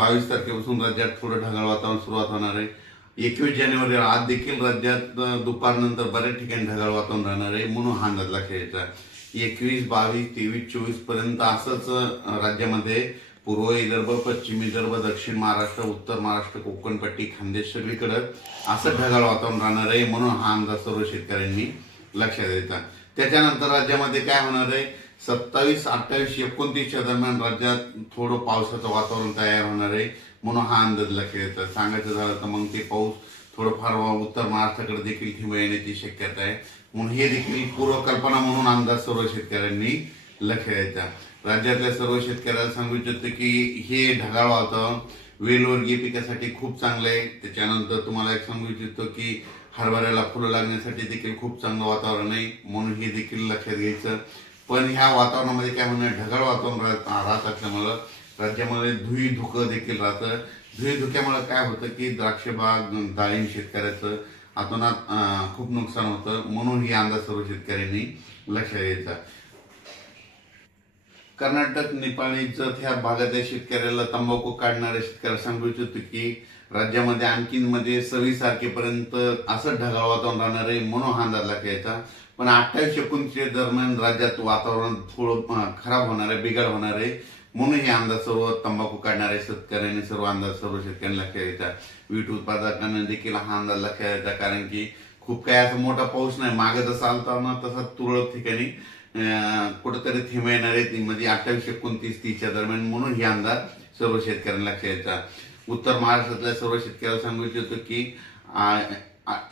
22 तारखेपासून राज्यात थोडं ढगाळ वातावरण सुरुवात होणार आहे. 21 जानेवारी आज देखील राज्यात दुपारनंतर बऱ्याच ठिकाणी ढगाळ वातावरण राहणार आहे, म्हणून हा अंदाज लक्षात घ्यायचा. 21, 22, 23, 24 पर्यंत असंच राज्यामध्ये पूर्व विदर्भ, पश्चिम विदर्भ, दक्षिण महाराष्ट्र, उत्तर महाराष्ट्र, कोकणपट्टी, खानदेश सगळीकडं असं ढगाळ वातावरण राहणार आहे, म्हणून हा अंदाज सर्व शेतकऱ्यांनी लक्षात द्यायचा. त्याच्यानंतर राज्यामध्ये काय होणार आहे, 27, 28, 29च्या दरम्यान राज्यात थोडं पावसाचं वातावरण तयार होणार आहे, म्हणून हा अंदाज लक्षात द्यायचा. सांगायचं झालं तर मग ते पाऊस थोडंफार उत्तर महाराष्ट्राकडे देखील ठिबक येण्याची शक्यता आहे, म्हणून हे देखील पूर्वकल्पना म्हणून अंदाज सर्व शेतकऱ्यांनी लक्षात द्यायचा. राज्यातल्या सर्व शेतकऱ्याला सांगू इच्छितो की हे ढगाळ वातावरण वेलवर्गीय पिकासाठी खूप चांगलं आहे. त्याच्यानंतर तुम्हाला एक सांगू इच्छितो की हरभऱ्याला फुलं लागण्यासाठी देखील खूप चांगलं वातावरण आहे, म्हणून हे देखील लक्षात घ्यायचं. पण ह्या वातावरणामध्ये काय होणार, ढगाळ वातावरण राहत असल्यामुळं राज्यामध्ये धुई धुकं देखील राहतं. धुई धुक्यामुळे काय होतं की द्राक्ष बाग, डाळिंब शेतकऱ्याचं अतोनात खूप नुकसान होतं, म्हणून ही अंदाज सर्व शेतकऱ्यांनी लक्षात द्यायचा. कर्नाटक, नेपाळी जत ह्या भागातल्या शेतकऱ्याला, तंबाखू काढणाऱ्या शेतकऱ्याला सांगू इच्छितो की राज्यामध्ये आणखीन 26 तारखेपर्यंत असं ढगाळ वातावरण राहणार आहे, म्हणून हा अंदाज लक्षात. पण 28, 29 दरम्यान राज्यात वातावरण थोडं खराब होणार आहे, बिघाड होणार आहे, म्हणून हे अंदाज सर्व तंबाखू काढणाऱ्या शेतकऱ्यांनी सर्व अंदाज सर्व शेतकऱ्यांना लक्षात द्यायचा. वीट उत्पादकांना देखील हा अंदाज लक्षात द्यायचा, कारण की खूप काही असं मोठा पाऊस नाही, मागे जसा आलता ना तसा तुरळक ठिकाणी कुठेतरी थेंब येणार आहे, म्हणजे 28, 29, 30च्या दरम्यान, म्हणून हे अंदाज सर्व शेतकऱ्यांना लक्षात द्यायचा. उत्तर महाराष्ट्रातल्या सर्व शेतकऱ्याला सांगू इच्छितो की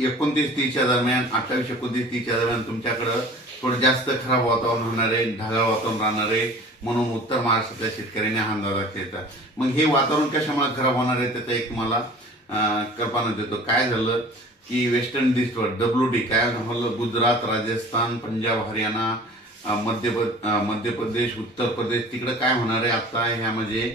29, 30च्या दरम्यान, 28, 29, 30च्या दरम्यान तुमच्याकडं थोडं जास्त खराब वातावरण होणार आहे, ढगाळ वातावरण राहणार आहे, म्हणून उत्तर महाराष्ट्रातल्या शेतकऱ्यांनी हा अंदाज लक्षात द्यायचा. मग हे वातावरण कशामुळे खराब होणार आहे त्याचा एक तुम्हाला कल्पना देतो. काय झालं की वेस्टर्न डिस्ट्रिक्ट WD काय झालं, गुजरात, राजस्थान, पंजाब, हरियाणा, मध्य प्रदेश, उत्तर प्रदेश, तिकडे काय होणार आहे आता ह्यामध्ये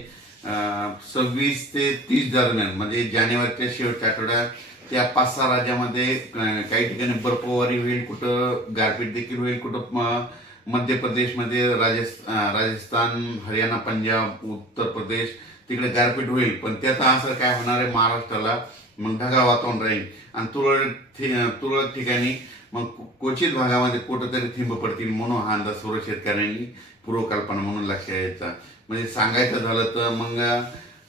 26 ते 30 दरम्यान, म्हणजे जानेवारीच्या शेवटच्या आठवड्यात त्या 5-6 राज्यामध्ये काही ठिकाणी बर्फवारी होईल, कुठं गारपीट देखील होईल, कुठं मध्य प्रदेशमध्ये, राजस्थान, हरियाणा, पंजाब, उत्तर प्रदेश तिकडे गारपीट होईल. पण त्यात असं काय होणार आहे, महाराष्ट्राला मग ढगाळ वातावरण राहील आणि तुरळक ठिकाणी मग क्वचित भागामध्ये कुठंतरी थिंब पडतील, म्हणून हा अंदाज सर्व शेतकऱ्यांनी पूर्वकल्पना म्हणून लक्षात घ्यायचा. म्हणजे सांगायचं झालं तर मग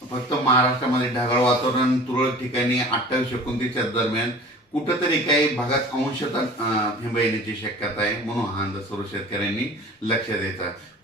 फक्त महाराष्ट्रामध्ये ढगाळ वातावरण तुरळक ठिकाणी 28, 29च्या दरम्यान कुठंतरी काही भागात अंशतः थिंब येण्याची शक्यता आहे, म्हणून हा अंदाज सर्व शेतकऱ्यांनी लक्षात द्यायचा.